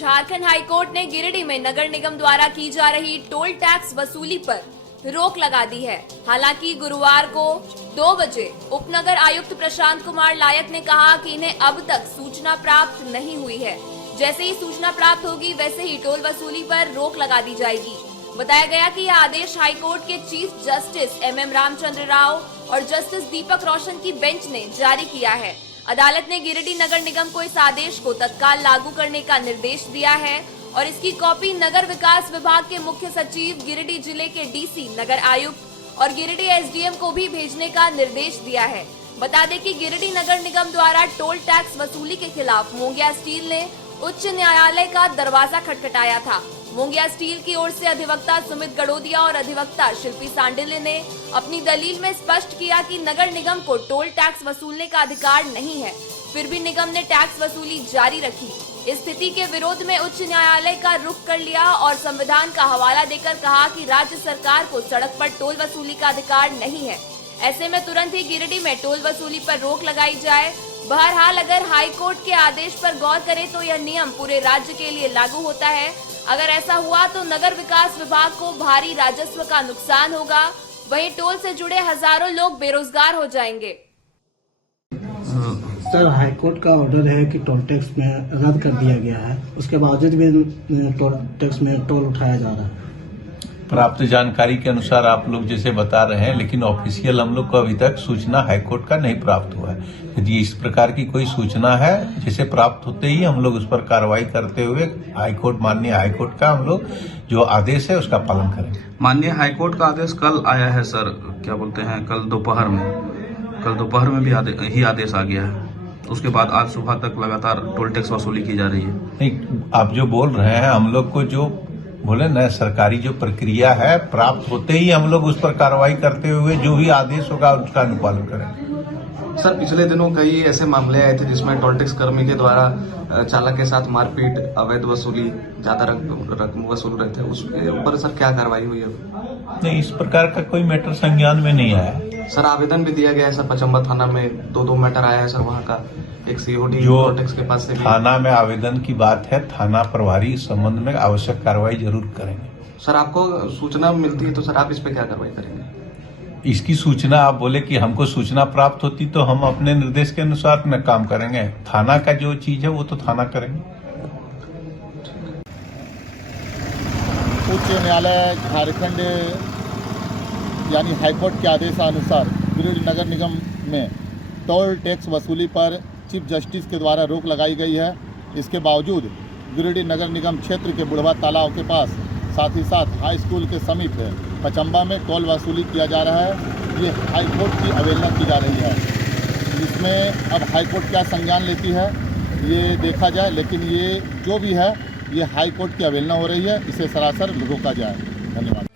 Jharkhand high court ने गिरिडीह में नगर निगम द्वारा की जा रही टोल टैक्स वसूली पर रोक लगा दी है। हालांकि गुरुवार को 2 बजे उपनगर आयुक्त प्रशांत कुमार लायक ने कहा कि इन्हें अब तक सूचना प्राप्त नहीं हुई है। जैसे ही सूचना प्राप्त होगी वैसे ही टोल वसूली पर रोक लगा दी जाएगी। बताया गया कि यह आदेश हाईकोर्ट के chief justice MM Ramchandra Rao और जस्टिस दीपक रोशन की बेंच ने जारी किया है। अदालत ने गिरिडीह नगर निगम को इस आदेश को तत्काल लागू करने का निर्देश दिया है और इसकी कॉपी नगर विकास विभाग के मुख्य सचिव, गिरिडीह जिले के DC, नगर आयुक्त और गिरिडीह SDM को भी भेजने का निर्देश दिया है। बता दें कि गिरिडीह नगर निगम द्वारा टोल टैक्स वसूली के खिलाफ मोंगिया स्टील ने उच्च न्यायालय का दरवाजा खटखटाया था। मोंगिया स्टील की ओर से अधिवक्ता सुमित गड़ोदिया और अधिवक्ता शिल्पी सांडिल्य ने अपनी दलील में स्पष्ट किया कि नगर निगम को टोल टैक्स वसूलने का अधिकार नहीं है, फिर भी निगम ने टैक्स वसूली जारी रखी। इस स्थिति के विरोध में उच्च न्यायालय का रुख कर लिया और संविधान का हवाला देकर कहा कि राज्य सरकार को सड़क पर टोल वसूली का अधिकार नहीं है। ऐसे में तुरंत ही गिरिडीह में टोल वसूली पर रोक लगाई जाए। बहरहाल अगर हाईकोर्ट के आदेश पर गौर करें तो यह नियम पूरे राज्य के लिए लागू होता है। अगर ऐसा हुआ तो नगर विकास विभाग को भारी राजस्व का नुकसान होगा, वहीं टोल से जुड़े हजारों लोग बेरोजगार हो जाएंगे। सर, हाईकोर्ट का ऑर्डर है कि टोल टैक्स में रद्द कर दिया गया है, उसके बावजूद भी टोल टैक्स में टोल उठाया जा रहा है। प्राप्त जानकारी के अनुसार आप लोग जैसे बता रहे हैं, लेकिन ऑफिशियल हम लोग को अभी तक सूचना हाईकोर्ट का नहीं प्राप्त हुआ है। यदि इस प्रकार की कोई सूचना है, जैसे प्राप्त होते ही हम लोग उस पर कार्रवाई करते हुए माननीय हाईकोर्ट का हम लोग जो आदेश है उसका पालन करेंगे। माननीय हाईकोर्ट का आदेश कल आया है सर, क्या बोलते हैं, कल दोपहर में भी आदेश आ गया है। उसके बाद आज सुबह तक लगातार टोल टैक्स वसूली की जा रही है। नहीं, आप जो बोल रहे हैं, हम लोग को जो बोले न, सरकारी जो प्रक्रिया है प्राप्त होते ही हम लोग उस पर कार्रवाई करते हुए जो भी आदेश होगा उसका अनुपालन करेंगे। सर, पिछले दिनों कई ऐसे मामले आए थे जिसमें टोल टैक्स कर्मी के द्वारा चालक के साथ मारपीट, अवैध वसूली, ज्यादा रकम वसूल रहे थे, उसके ऊपर सर क्या कार्रवाई हुई है? नहीं, इस प्रकार का कोई मैटर संज्ञान में नहीं आया। सर, आवेदन भी दिया गया है सर, पचम्बा थाना में 2 मैटर आया है सर, वहाँ का एक COD जो टोल टैक्स के पास से थाना में आवेदन की बात है, थाना प्रभारी इस संबंध में आवश्यक कार्रवाई जरूर करेंगे। सर, आपको सूचना मिलती है तो सर आप इस पे क्या कार्रवाई करेंगे? इसकी सूचना आप बोले कि हमको सूचना प्राप्त होती तो हम अपने निर्देश के अनुसार में काम करेंगे। थाना का जो चीज है वो तो थाना करेंगे। उच्च न्यायालय झारखंड यानी हाईकोर्ट के आदेशानुसार गिरिडीह नगर निगम में टोल टैक्स वसूली पर चीफ जस्टिस के द्वारा रोक लगाई गई है। इसके बावजूद गिरिडीह नगर निगम क्षेत्र के बुढ़वा तालाब के पास, साथ ही साथ हाई स्कूल के समीप पचम्बा में टोल वसूली किया जा रहा है। ये हाईकोर्ट की अवहेलना की जा रही है। इसमें अब हाईकोर्ट क्या संज्ञान लेती है ये देखा जाए, लेकिन ये जो भी है ये हाईकोर्ट की अवहेलना हो रही है, इसे सरासर रोका जाए। धन्यवाद।